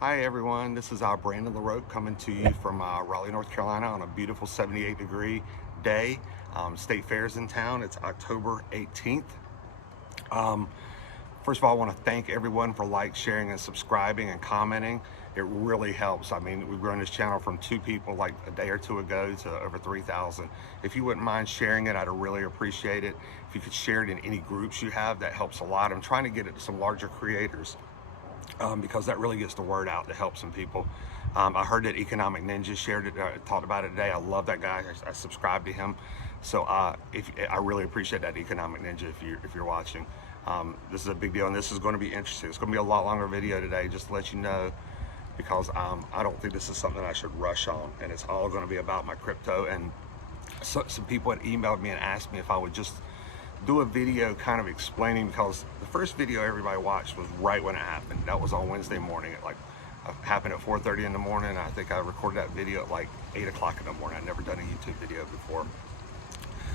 Hi everyone, this is Brandon LaRoque coming to you from Raleigh, North Carolina on a beautiful 78-degree day. State Fair's in town. It's October 18th. First of all, I want to thank everyone for sharing, and subscribing and commenting. It really helps. I mean, we've grown this channel from 2 people like a day or 2 ago to over 3,000. If you wouldn't mind sharing it, I'd really appreciate it. If you could share it in any groups you have, that helps a lot. I'm trying to get it to some larger creators. Because that really gets the word out to help some people. I heard that Economic Ninja shared it, talked about it today. I love that guy. I subscribe to him. So I really appreciate that, Economic Ninja, if you're watching. This is a big deal, and this is going to be interesting. It's going to be a lot longer video today, just to let you know, because I don't think this is something I should rush on, and it's all going to be about my crypto. And so, some people had emailed me and asked me if I would just do a video kind of explaining, because the first video everybody watched was right when it happened. That was on Wednesday morning. It happened at 4:30 in the morning. I think I recorded that video at like 8 o'clock in the morning. I'd never done a YouTube video before.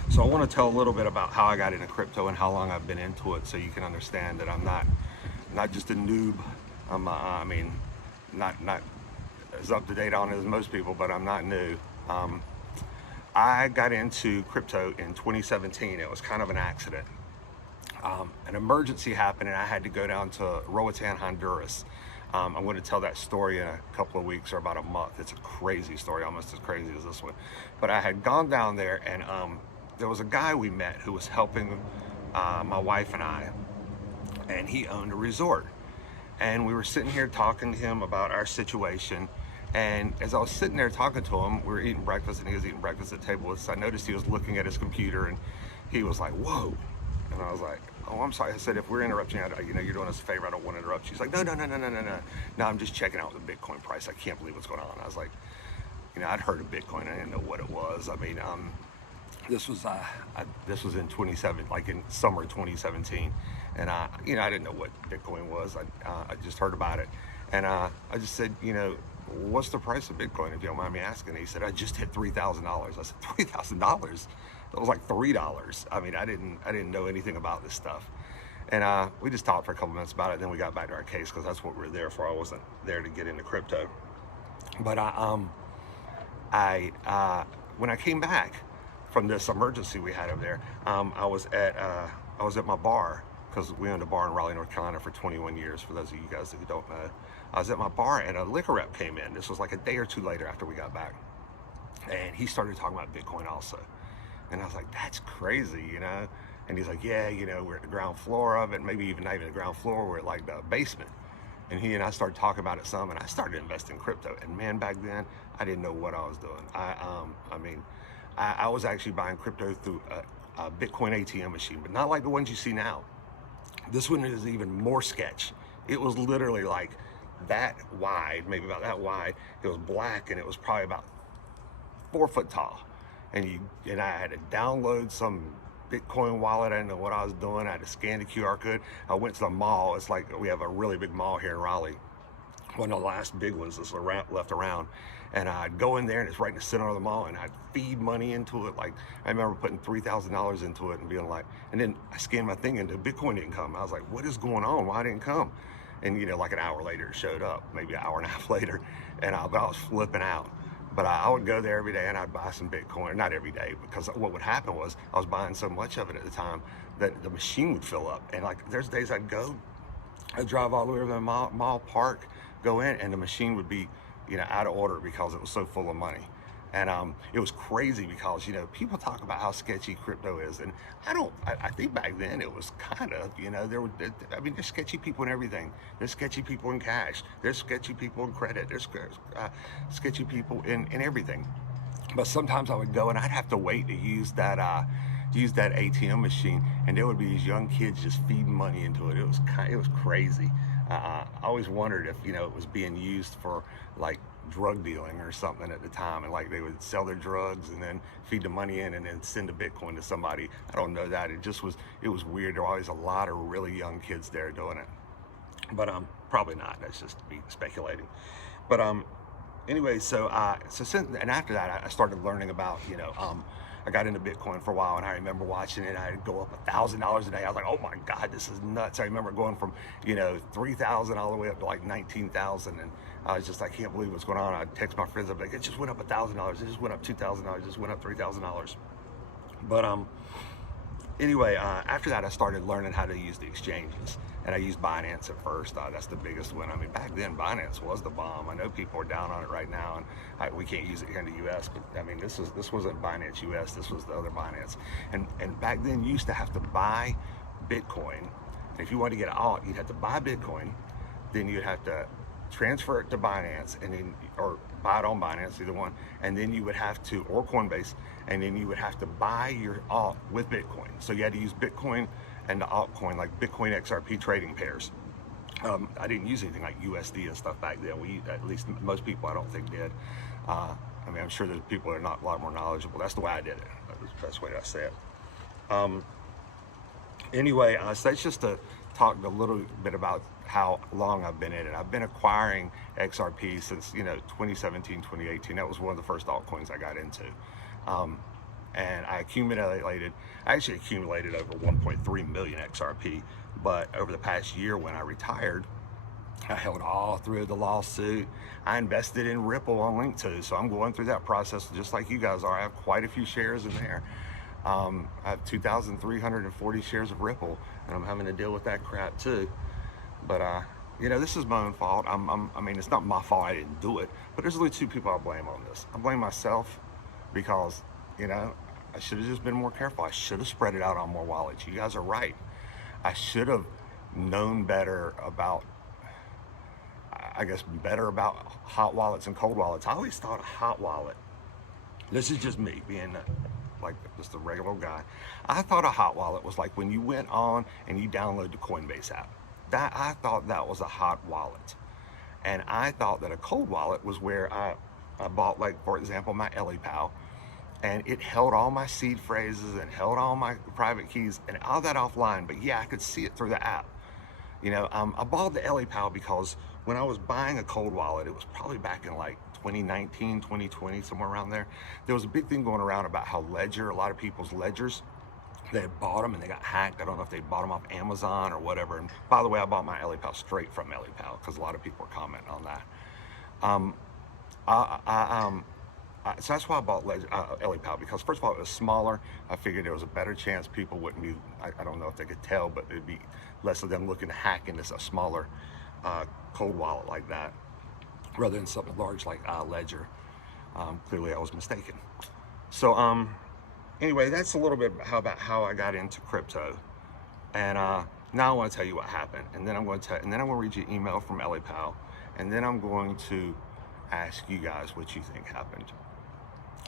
So I want to tell a little bit about how I got into crypto and how long I've been into it, so you can understand that I'm not just a noob. I mean, not as up to date on it as most people, but I'm not new. I got into crypto in 2017. It was kind of an accident. An emergency happened and I had to go down to Roatan, Honduras. I'm going to tell that story in a couple of weeks or about a month. It's a crazy story, almost as crazy as this one. But I had gone down there, and there was a guy we met who was helping my wife and I, and he owned a resort. And we were sitting here talking to him about our situation. And as I was sitting there talking to him, we were eating breakfast, and he was eating breakfast at the table. So I noticed he was looking at his computer, and he was like, "Whoa!" And I was like, "Oh, I'm sorry." I said, "If we're interrupting, you're doing us a favor. I don't want to interrupt you." He's like, "No. No, I'm just checking out the Bitcoin price. I can't believe what's going on." I was like, I'd heard of Bitcoin. I didn't know what it was. I mean, this was in 27, like in summer 2017, and I didn't know what Bitcoin was. I just heard about it, and I just said, "What's the price of Bitcoin, if you don't mind me asking?" He said, "I just hit $3,000. I said, $3,000? That was like $3. I mean, I didn't know anything about this stuff. And we just talked for a couple minutes about it. Then we got back to our case, because that's what we were there for. I wasn't there to get into crypto. But when I came back from this emergency we had over there, I was at my bar, because we owned a bar in Raleigh, North Carolina for 21 years, for those of you guys who don't know. I was at my bar, and a liquor rep came in. This was like a day or 2 later after we got back. And he started talking about Bitcoin also. And I was like, "That's crazy, And he's like, "Yeah, we're at the ground floor of it, maybe even not even the ground floor, we're at like the basement." And he and I started talking about it some, and I started investing in crypto. And man, back then, I didn't know what I was doing. I was actually buying crypto through a Bitcoin ATM machine, but not like the ones you see now. This one is even more sketch. It was literally like that wide, maybe about that wide. It was black, and it was probably about 4 foot tall. And I had to download some Bitcoin wallet. I didn't know what I was doing. I had to scan the QR code. I went to the mall. It's like, we have a really big mall here in Raleigh, one of the last big ones that's left around. And I'd go in there, and it's right in the center of the mall, and I'd feed money into it. Like, I remember putting $3,000 into it and being like, and then I scanned my thing into Bitcoin, didn't come. I was like, "What is going on? Why didn't it come?" And like an hour later, it showed up, maybe an hour and a half later, and I was flipping out. But I would go there every day, and I'd buy some Bitcoin. Not every day, because what would happen was I was buying so much of it at the time that the machine would fill up. And like, there's days I'd drive all the way over to the mall park, go in, and the machine would be, out of order, because it was so full of money. And it was crazy, because people talk about how sketchy crypto is, and I think back then it was kind of, there's sketchy people in everything. There's sketchy people in cash. There's sketchy people in credit. There's sketchy people in everything. But sometimes I would go, and I'd have to wait to use that ATM machine, and there would be these young kids just feeding money into it. It was crazy. I always wondered if it was being used for like drug dealing or something at the time, and like they would sell their drugs and then feed the money in and then send a Bitcoin to somebody. I don't know that. It was weird. There were always a lot of really young kids there doing it, but probably not. That's just me speculating. But anyway, so since, and after that, I started learning about I got into Bitcoin for a while, and I remember watching it. I'd go up $1,000 a day. I was like, oh my God, this is nuts. I remember going from, you know, 3,000 all the way up to like 19,000, and I was just, I can't believe what's going on. I'd text my friends, I'd be like, it just went up $1,000. It just went up $2,000. It just went up $3,000. But anyway, after that, I started learning how to use the exchanges, and I used Binance at first. That's the biggest one. I mean, back then, Binance was the bomb. I know people are down on it right now, and we can't use it here in the U.S., but I mean, this wasn't Binance U.S., this was the other Binance. And back then, you used to have to buy Bitcoin. And if you wanted to get alt, you'd have to buy Bitcoin, then you'd have to transfer it to Binance, and then, or buy it on Binance, either one, and then you would have to, or Coinbase, and then you would have to buy your alt with Bitcoin. So you had to use Bitcoin and the altcoin, like Bitcoin XRP trading pairs. I didn't use anything like USD and stuff back then. At least most people I don't think did. I mean, I'm sure there's people that are not a lot more knowledgeable. That's the way I did it. That's the best way I say it. Anyway, so that's just to talk a little bit about how long I've been in it. I've been acquiring XRP since, you know, 2017, 2018. That was one of the first altcoins I got into. And I actually accumulated over 1.3 million XRP, but over the past year when I retired, I held all through the lawsuit. I invested in Ripple on Link2, so I'm going through that process just like you guys are. I have quite a few shares in there. I have 2,340 shares of Ripple, and I'm having to deal with that crap too. But you know, this is my own fault. I mean, it's not my fault I didn't do it, but there's only two people I blame on this. I blame myself because, you know, I should have just been more careful. I should have spread it out on more wallets. You guys are right. I should have known better about, I guess, better about hot wallets and cold wallets. I always thought a hot wallet, this is just me being like just a regular guy, I thought a hot wallet was like when you went on and you download the Coinbase app. I thought that was a hot wallet. And I thought that a cold wallet was where I bought, like, for example, my ELLIPAL, and it held all my seed phrases and held all my private keys and all that offline, but yeah, I could see it through the app. You know, I bought the ELLIPAL because when I was buying a cold wallet, it was probably back in like 2019, 2020, somewhere around there. There was a big thing going around about how a lot of people's ledgers, they had bought them and they got hacked. I don't know if they bought them off Amazon or whatever. And by the way, I bought my ELLIPAL straight from ELLIPAL because a lot of people are commenting on that. So that's why I bought ELLIPAL, because first of all, it was smaller. I figured there was a better chance people wouldn't be, I don't know if they could tell, but it'd be less of them looking to hack into a smaller cold wallet like that, rather than something large like Ledger. Clearly I was mistaken. So anyway, that's a little bit about how I got into crypto. And now I want to tell you what happened, and then I'm going to read you an email from ELLIPAL, and then I'm going to ask you guys what you think happened.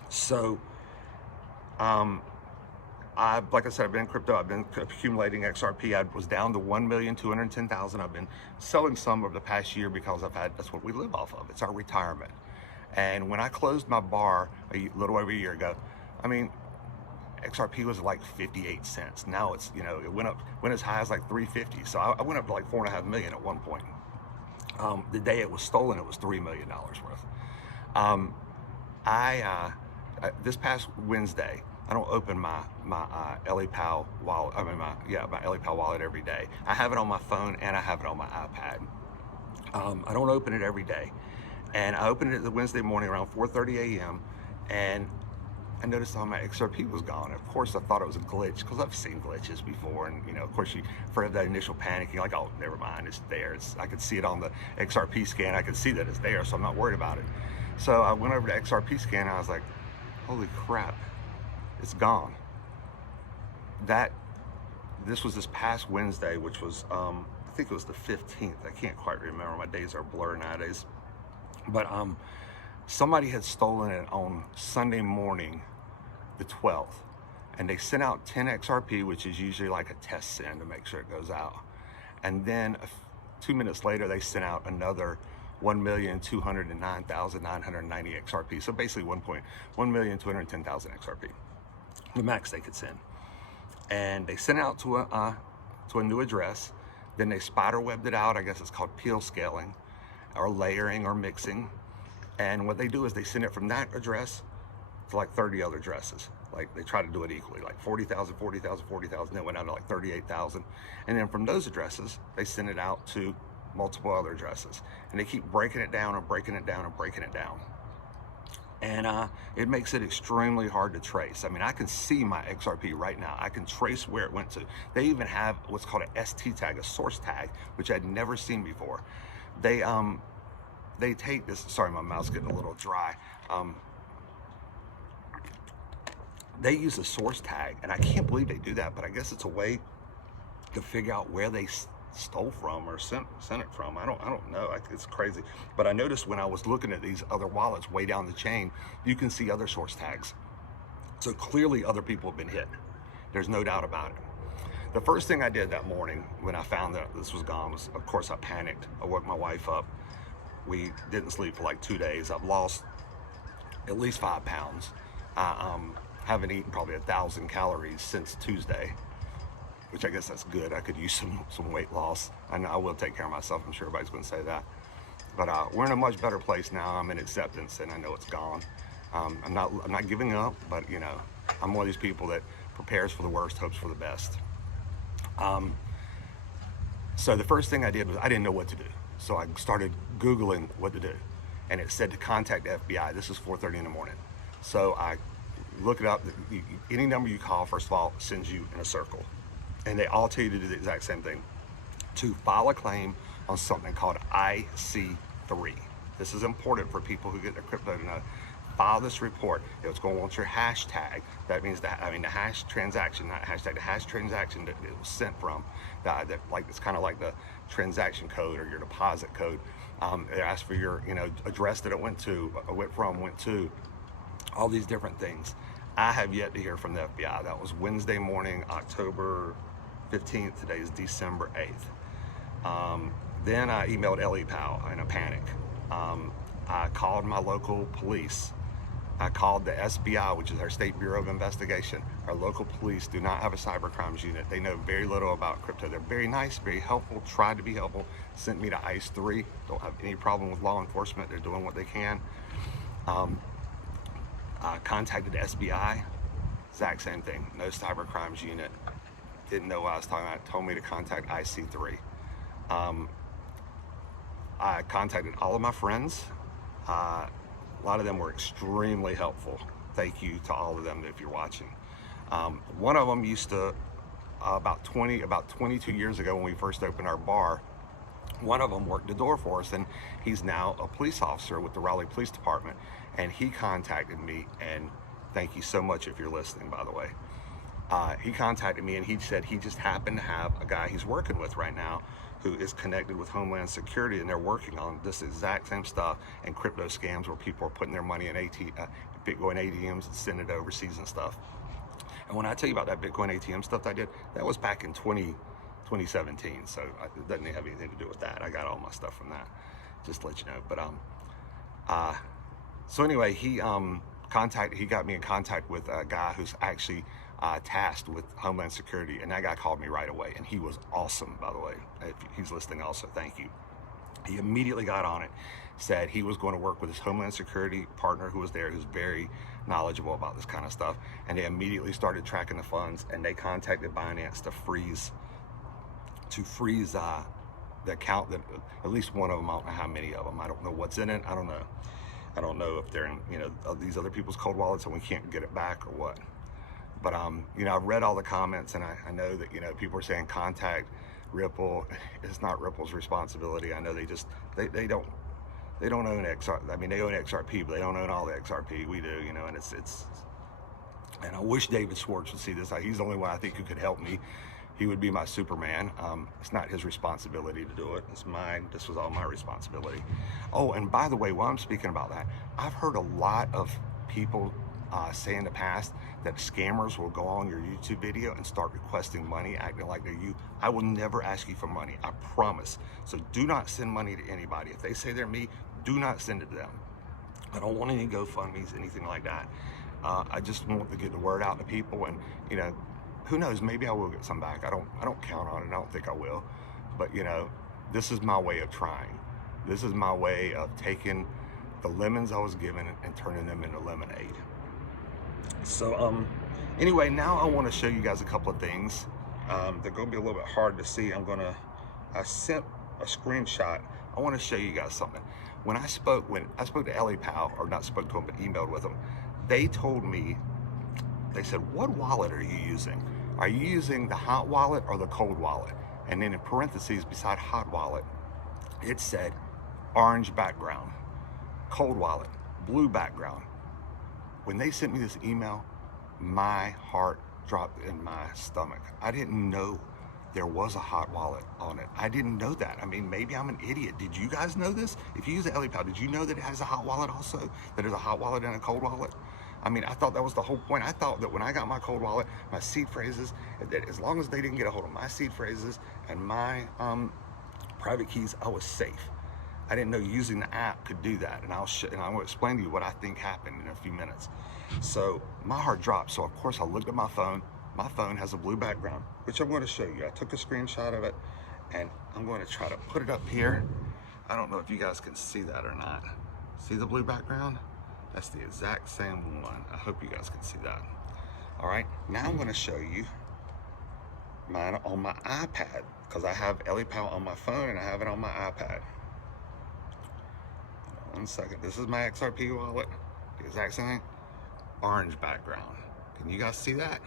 So, like I said, I've been in crypto. I've been accumulating XRP. I was down to 1,210,000. I've been selling some over the past year because that's what we live off of. It's our retirement. And when I closed my bar a little over a year ago, I mean, XRP was like 58 cents. Now it's, you know, it went as high as like 350. So I went up to like 4.5 million at one point. The day it was stolen, it was $3 million worth. This past Wednesday, I don't open my ELLIPAL wallet. My ELLIPAL wallet every day. I have it on my phone and I have it on my iPad. I don't open it every day, and I opened it the Wednesday morning around 4:30 a.m. and I noticed all my XRP was gone. Of course, I thought it was a glitch because I've seen glitches before, and you know, of course, for that initial panic, you're like, oh, never mind, it's there. I could see it on the XRP scan. I could see that it's there, so I'm not worried about it. So I went over to XRP scan, and I was like, holy crap, it's gone. This was this past Wednesday, which was I think it was the 15th. I can't quite remember. My days are blurred nowadays. But somebody had stolen it on Sunday morning, the 12th, and they sent out 10 XRP, which is usually like a test send to make sure it goes out. And then 2 minutes later, they sent out another 1,209,990 XRP. So basically 1,210,000 XRP, the max they could send. And they sent it out to a new address. Then they spider webbed it out. I guess it's called peel scaling or layering or mixing. And what they do is they send it from that address to like 30 other addresses. like they try to do it equally, like 40,000, 40,000, 40,000, then it went down to like 38,000. And then from those addresses, they send it out to multiple other addresses. And they keep breaking it down and breaking it down and breaking it down. And it makes it extremely hard to trace. I mean, I can see my XRP right now. I can trace where it went to. They even have what's called a ST tag, a source tag, which I'd never seen before. They take this, sorry, my mouth's getting a little dry. They use a source tag, and I can't believe they do that, but I guess it's a way to figure out where they stole from or sent it from. I don't know. It's crazy. But I noticed when I was looking at these other wallets way down the chain, you can see other source tags. So clearly other people have been hit. There's no doubt about it. The first thing I did that morning when I found that this was gone was, of course, I panicked. I woke my wife up. We didn't sleep for like 2 days. I've lost at least 5 pounds. I haven't eaten probably 1,000 calories since Tuesday, which I guess that's good. I could use some weight loss. I know I will take care of myself. I'm sure everybody's going to say that. But we're in a much better place now. I'm in acceptance, and I know it's gone. I'm not giving up, but you know, I'm one of these people that prepares for the worst, hopes for the best. So the first thing I did was I didn't know what to do. So I started Googling what to do, and it said to contact the FBI. This is 4:30 in the morning. So I look it up. Any number you call, first of all, sends you in a circle. And they all tell you to do the exact same thing, to file a claim on something called IC3. This is important for people who get their crypto to know. File this report. It's going to want your hashtag. That means the hash transaction, not hashtag, the hash transaction that it was sent from. Like it's kind of like the transaction code or your deposit code. It asks for your address that it went to, went to, all these different things. I have yet to hear from the FBI. That was Wednesday morning, October 15th. Today is December 8th. Then I emailed ELLIPAL in a panic. I called my local police. I called the SBI, which is our State Bureau of Investigation. Our local police do not have a cyber crimes unit. They know very little about crypto. They're very nice, very helpful, tried to be helpful, sent me to ICE3. Don't have any problem with law enforcement. They're doing what they can. I contacted the SBI, exact same thing, no cyber crimes unit. Didn't know what I was talking about, told me to contact IC3. I contacted all of my friends. A lot of them were extremely helpful. Thank you to all of them if you're watching. One of them used to, about 22 years ago when we first opened our bar, one of them worked the door for us, and he's now a police officer with the Raleigh Police Department. And he contacted me, and thank you so much if you're listening, by the way. He contacted me, and he said he just happened to have a guy he's working with right now who is connected with Homeland Security, and they're working on this exact same stuff and crypto scams where people are putting their money in Bitcoin ATMs and sending it overseas and stuff. And when I tell you about that Bitcoin ATM stuff that I did, that was back in 2017, so it doesn't have anything to do with that. I got all my stuff from that, just to let you know. But so anyway, he got me in contact with a guy who's actually tasked with Homeland Security, and that guy called me right away, and he was awesome, by the way. If he's listening also, thank you. He immediately got on it, said he was going to work with his Homeland Security partner who was there, who's very knowledgeable about this kind of stuff, and they immediately started tracking the funds, and they contacted Binance to freeze the account. That at least one of them, I don't know how many of them, I don't know what's in it, I don't know if they're in these other people's cold wallets and we can't get it back or what. But I've read all the comments, and I know that people are saying contact Ripple. It's not Ripple's responsibility. I know they don't own XRP. I mean, they own XRP, but they don't own all the XRP. We do, and it's and I wish David Schwartz would see this. He's the only one I think who could help me. He would be my Superman. It's not his responsibility to do it. It's mine. This was all my responsibility. Oh, and by the way, while I'm speaking about that, I've heard a lot of people say in the past that scammers will go on your YouTube video and start requesting money, acting like they're you. I will never ask you for money, I promise. So do not send money to anybody. If they say they're me, do not send it to them. I don't want any GoFundMes, anything like that. I just want to get the word out to people, and who knows, maybe I will get some back. I don't count on it. I don't think I will. But this is my way of trying. This is my way of taking the lemons I was given and turning them into lemonade. So Anyway, now I want to show you guys a couple of things. They're going to be a little bit hard to see. I sent a screenshot. I want to show you guys something. When I spoke to ELLIPAL, or not spoke to them, but emailed with them, they told me, they said, what wallet are you using? Are you using the hot wallet or the cold wallet? And then in parentheses beside hot wallet, it said orange background, cold wallet, blue background. When they sent me this email, my heart dropped in my stomach. I didn't know there was a hot wallet on it. I didn't know that. I mean, maybe I'm an idiot. Did you guys know this? If you use the ELLIPAL, did you know that it has a hot wallet also? That there's a hot wallet and a cold wallet? I mean, I thought that was the whole point. I thought that when I got my cold wallet, my seed phrases, that as long as they didn't get a hold of my seed phrases and my private keys, I was safe. I didn't know using the app could do that, and I will explain to you what I think happened in a few minutes. So my heart dropped. So of course I looked at my phone. My phone has a blue background, which I'm going to show you. I took a screenshot of it, and I'm going to try to put it up here. I don't know if you guys can see that or not. See the blue background? That's the exact same one. I hope you guys can see that. All right, now I'm going to show you mine on my iPad, because I have ELLIPAL on my phone and I have it on my iPad. 1 second. This is my XRP wallet. The exact same thing. Orange background. Can you guys see that?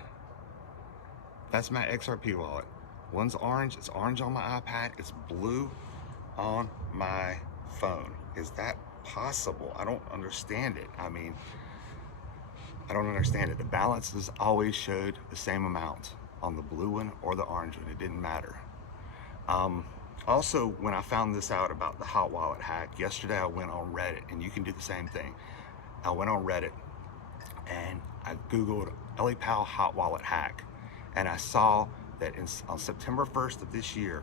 That's my XRP wallet. One's orange. It's orange on my iPad. It's blue on my phone. Is that possible? I don't understand it. I mean, I don't understand it. The balances always showed the same amount on the blue one or the orange one. It didn't matter. Also, when I found this out about the hot wallet hack, yesterday I went on Reddit, and you can do the same thing. I went on Reddit and I Googled ELLIPAL hot wallet hack, and I saw that on September 1st of this year,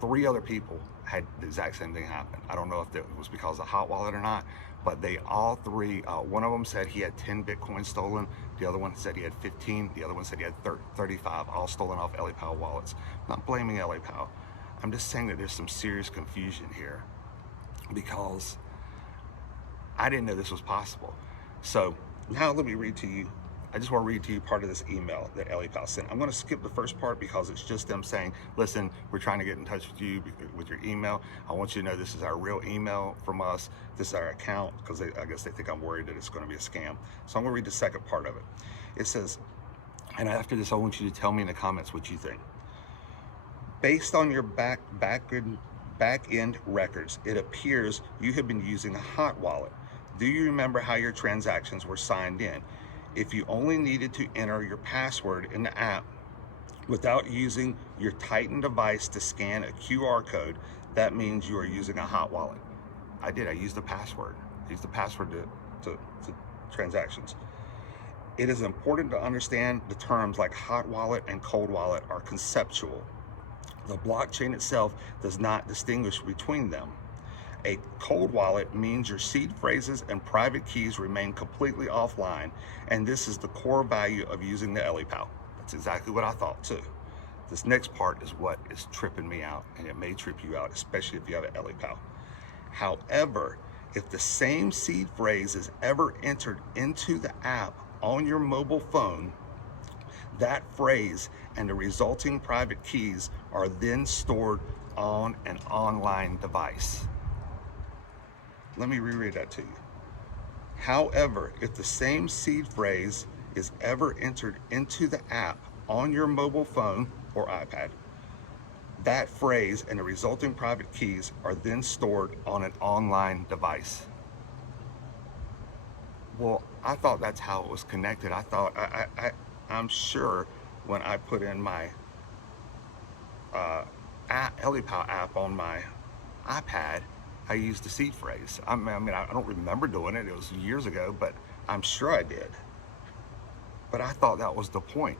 3 other people had the exact same thing happen. I don't know if it was because of hot wallet or not, but they all 3, one of them said he had 10 Bitcoin stolen, the other one said he had 15, the other one said he had 35, all stolen off ELLIPAL wallets. I'm not blaming ELLIPAL. I'm just saying that there's some serious confusion here, because I didn't know this was possible. So now let me read to you. I just want to read to you part of this email that ELLIPAL sent. I'm going to skip the first part because it's just them saying, listen, we're trying to get in touch with you with your email. I want you to know this is our real email from us. This is our account, because I guess they think I'm worried that it's going to be a scam. So I'm going to read the second part of it. It says, and after this, I want you to tell me in the comments what you think. Based on your back end records, it appears you have been using a hot wallet. Do you remember how your transactions were signed in? If you only needed to enter your password in the app without using your Titan device to scan a QR code, that means you are using a hot wallet. I did. I used the password. I used the password to transactions. It is important to understand the terms like hot wallet and cold wallet are conceptual. The blockchain itself does not distinguish between them. A cold wallet means your seed phrases and private keys remain completely offline, and this is the core value of using the ELLIPAL. That's exactly what I thought too. This next part is what is tripping me out, and it may trip you out, especially if you have an ELLIPAL. However, if the same seed phrase is ever entered into the app on your mobile phone, that phrase and the resulting private keys are then stored on an online device. Let me reread that to you. However, if the same seed phrase is ever entered into the app on your mobile phone or iPad, that phrase and the resulting private keys are then stored on an online device. Well, I thought that's how it was connected. I thought, I'm sure when I put in my ELLIPAL app on my iPad, I used the seed phrase. I mean, I don't remember doing it. It was years ago, but I'm sure I did. But I thought that was the point.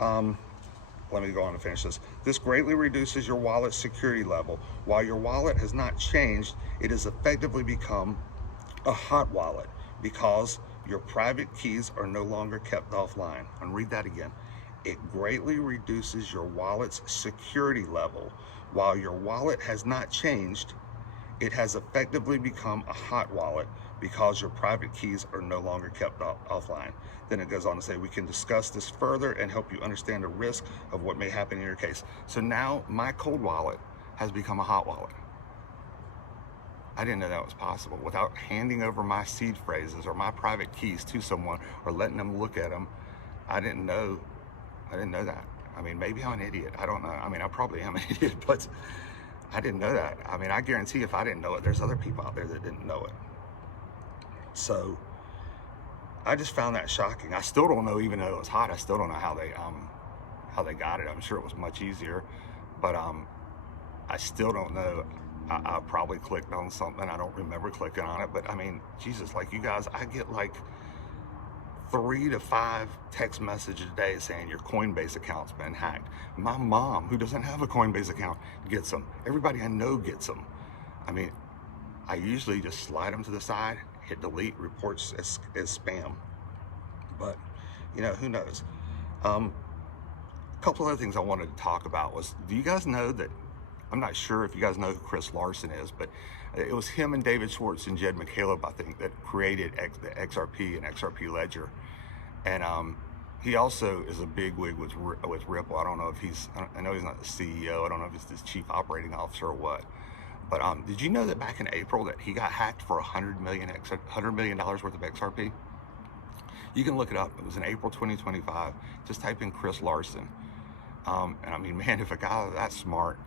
Let me go on and finish this. This greatly reduces your wallet's security level. While your wallet has not changed, it has effectively become a hot wallet because your private keys are no longer kept offline. And read that again. It greatly reduces your wallet's security level. While your wallet has not changed, it has effectively become a hot wallet because your private keys are no longer kept offline. Then it goes on to say, we can discuss this further and help you understand the risk of what may happen in your case. So now my cold wallet has become a hot wallet. I didn't know that was possible. Without handing over my seed phrases or my private keys to someone or letting them look at them, I didn't know that. I mean, maybe I'm an idiot. I don't know. I mean, I probably am an idiot, but I didn't know that. I mean, I guarantee if I didn't know it, there's other people out there that didn't know it. So I just found that shocking. I still don't know, even though it was hot, I still don't know how they got it. I'm sure it was much easier, but I still don't know. I probably clicked on something. I don't remember clicking on it, but I mean, Jesus, like you guys, I get like 3 to 5 text messages a day saying your Coinbase account's been hacked. My mom, who doesn't have a Coinbase account, gets them. Everybody I know gets them. I mean, I usually just slide them to the side, hit delete, reports as spam. But, you know, who knows? A couple other things I wanted to talk about was, do you guys know that, I'm not sure if you guys know who Chris Larson is, but it was him and David Schwartz and Jed McCaleb, I think, that created the XRP and XRP Ledger. And he also is a big wig with Ripple. I don't know if I know he's not the CEO. I don't know if he's the chief operating officer or what. But did you know that back in April that he got hacked for $100 million worth of XRP? You can look it up. It was in April 2025. Just type in Chris Larson. And I mean, man, if a guy that smart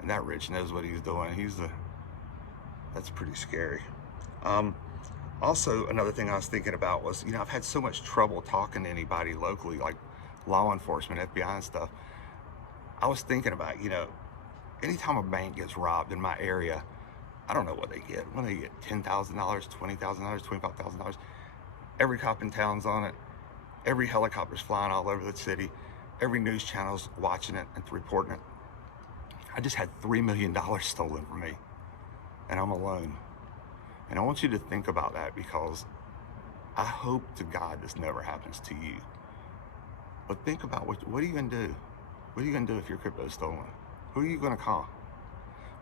and that rich knows what he's doing, that's pretty scary. Also, another thing I was thinking about was, you know, I've had so much trouble talking to anybody locally, like law enforcement, FBI and stuff. I was thinking about, you know, anytime a bank gets robbed in my area, I don't know what they get. When they get $10,000, $20,000, $25,000, every cop in town's on it. Every helicopter's flying all over the city. Every news channel's watching it and reporting it. I just had $3 million stolen from me, and I'm alone. And I want you to think about that, because I hope to God this never happens to you. But think about what are you gonna do? What are you gonna do if your crypto's stolen? Who are you gonna call?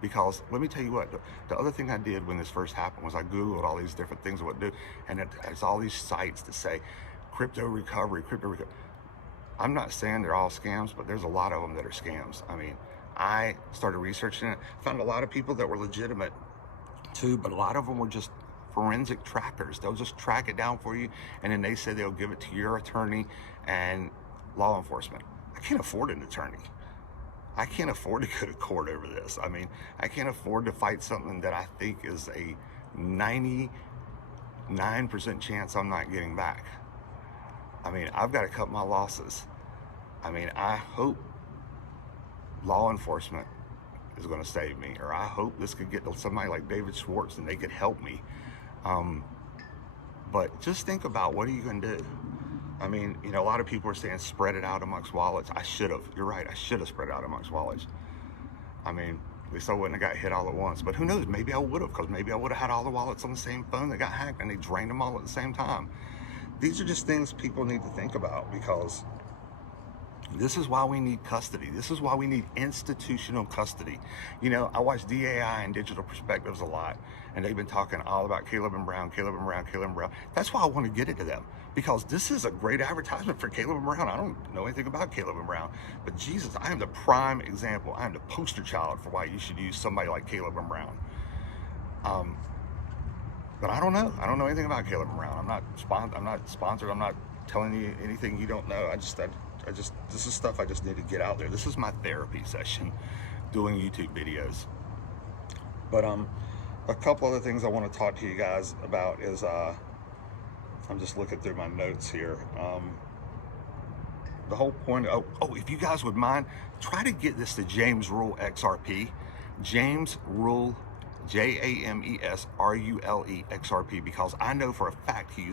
Because let me tell you what, the other thing I did when this first happened was I Googled all these different things of what to do, and there's all these sites that say crypto recovery. I'm not saying they're all scams, but there's a lot of them that are scams. I mean, I started researching it, found a lot of people that were legitimate too, but a lot of them were just forensic trackers. They'll just track it down for you, and then they say they'll give it to your attorney and law enforcement. I can't afford an attorney. I can't afford to go to court over this. I mean, I can't afford to fight something that I think is a 99% chance I'm not getting back. I mean, I've got to cut my losses. I mean, I hope law enforcement is going to save me, or I hope this could get to somebody like David Schwartz and they could help me. But just think about, what are you going to do? I mean, you know, a lot of people are saying spread it out amongst wallets. I should have. You're right. I should have spread it out amongst wallets. I mean, at least I wouldn't have got hit all at once. But who knows? Maybe I would have, because maybe I would have had all the wallets on the same phone that got hacked and they drained them all at the same time. These are just things people need to think about, because this is why we need custody. This is why we need institutional custody. You know, I watch DAI and Digital Perspectives a lot, and they've been talking all about Caleb and Brown. That's why I want to get into them, because this is a great advertisement for Caleb and Brown. I don't know anything about Caleb and Brown, but Jesus, I am the prime example. I am the poster child for why you should use somebody like Caleb and Brown. But I don't know. I don't know anything about Caleb and Brown. I'm not sponsored. I'm not telling you anything you don't know. This is stuff I just need to get out there. This is my therapy session, doing YouTube videos. But a couple other things I want to talk to you guys about is I'm just looking through my notes here. The whole point. Oh, if you guys would mind, try to get this to James Rule XRP. James Rule, JAMESRULE XRP, because I know for a fact he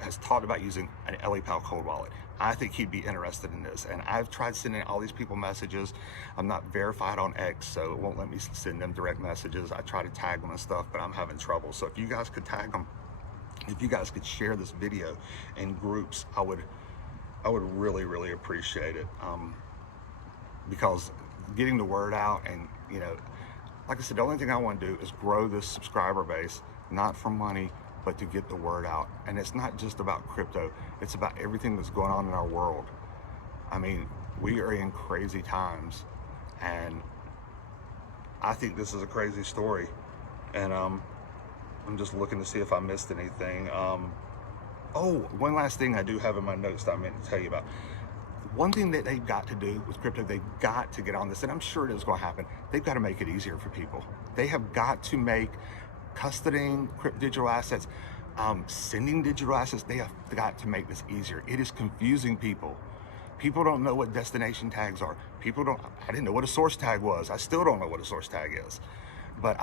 has taught about using an ELLIPAL cold wallet. I think he'd be interested in this, and I've tried sending all these people messages. I'm not verified on X, so it won't let me send them direct messages. I try to tag them and stuff, but I'm having trouble. So if you guys could tag them, if you guys could share this video in groups, I would really, really appreciate it, because getting the word out, and you know, like I said, the only thing I want to do is grow this subscriber base, not for money, but to get the word out. And it's not just about crypto, it's about everything that's going on in our world. I mean, we are in crazy times, and I think this is a crazy story. And I'm just looking to see if I missed anything. Oh, one last thing I do have in my notes that I meant to tell you about. One thing that they've got to do with crypto, they've got to get on this, and I'm sure it is going to happen. They've got to make it easier for people. They have got to make custodying digital assets, sending digital assets, they have got to make this easier. It is confusing people. People don't know what destination tags are. I didn't know what a source tag was. I still don't know what a source tag is. But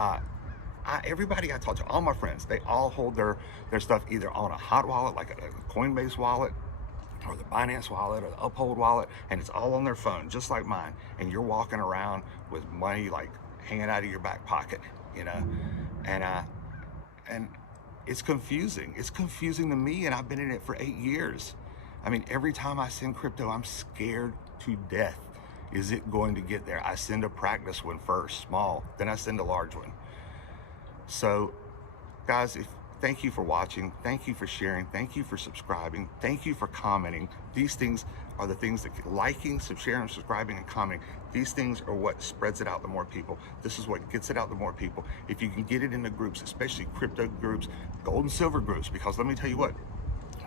everybody I talk to, all my friends, they all hold their stuff either on a hot wallet, like a Coinbase wallet, or the Binance wallet, or the Uphold wallet, and it's all on their phone, just like mine. And you're walking around with money like hanging out of your back pocket, you know? And it's confusing. It's confusing to me, and I've been in it for 8 years. I mean, every time I send crypto, I'm scared to death. Is it going to get there? I send a practice one first, small, then I send a large one. So, guys, thank you for watching. Thank you for sharing. Thank you for subscribing. Thank you for commenting. These things are the things that liking, sharing, subscribing, and commenting. These things are what spreads it out to more people. This is what gets it out to more people. If you can get it into groups, especially crypto groups, gold and silver groups, because let me tell you what,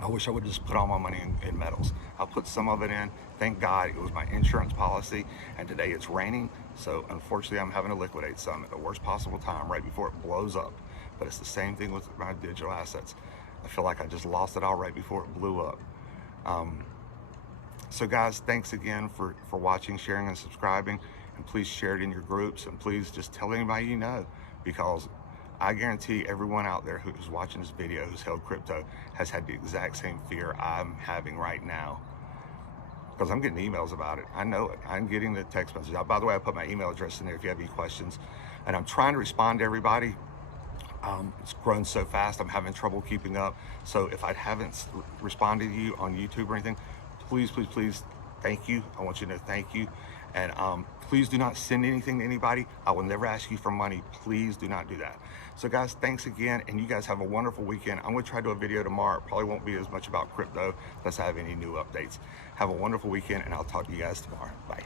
I wish I would just put all my money in metals. I'll put some of it in. Thank God it was my insurance policy, and today it's raining, so unfortunately I'm having to liquidate some at the worst possible time right before it blows up. But it's the same thing with my digital assets. I feel like I just lost it all right before it blew up. So guys, thanks again for watching, sharing, and subscribing. And please share it in your groups, and please just tell anybody you know, because I guarantee everyone out there who's watching this video who's held crypto has had the exact same fear I'm having right now. Because I'm getting emails about it. I know it. I'm getting the text messages. By the way, I put my email address in there if you have any questions. And I'm trying to respond to everybody. It's grown so fast, I'm having trouble keeping up. So if I haven't responded to you on YouTube or anything, please, please, please, thank you. I want you to know thank you. And please do not send anything to anybody. I will never ask you for money. Please do not do that. So guys, thanks again, and you guys have a wonderful weekend. I'm gonna try to do a video tomorrow. It probably won't be as much about crypto unless I have any new updates. Have a wonderful weekend, and I'll talk to you guys tomorrow. Bye.